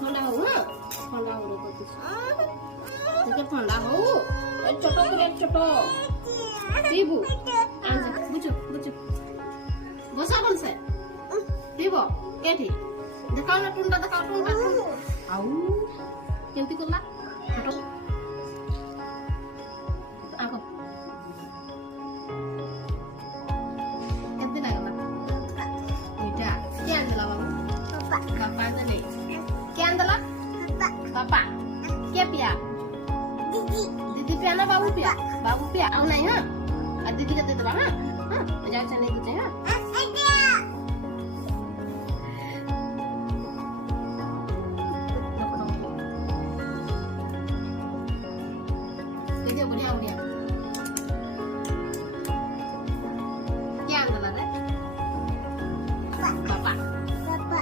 ଥଣ୍ଡା ହଉ ହଁ ଥଣ୍ଡା ହଉ ଟିକେ ଥଣ୍ଡା ହଉ ଛୋଟ ପିଲା ଛୋଟ ପିଇବୁ ବୁଝୁ ବୁଝୁ ବସା ଭଲସେ ପିଇବ କେଠି ଦେଖାଉ ନା ଟୁଣ୍ଡା ଦେଖାଉ ଟୁଣ୍ଡା ଆଉ କେମିତି କଲା ଛୋଟ ଆଗ କେମିତି ଲାଗିଲା ଏଇଟା କିଏ ଆଣିଦେଲା ବାବା ବାପା ଦେଲେ କିଏ ଆଣିଦେଲା ବାପା କିଏ ପିଆ दीदी पिया ना बाबू पिया आ नहीं हाँ दीदी का दे दबा हाँ हाँ जाओ चने की हाँ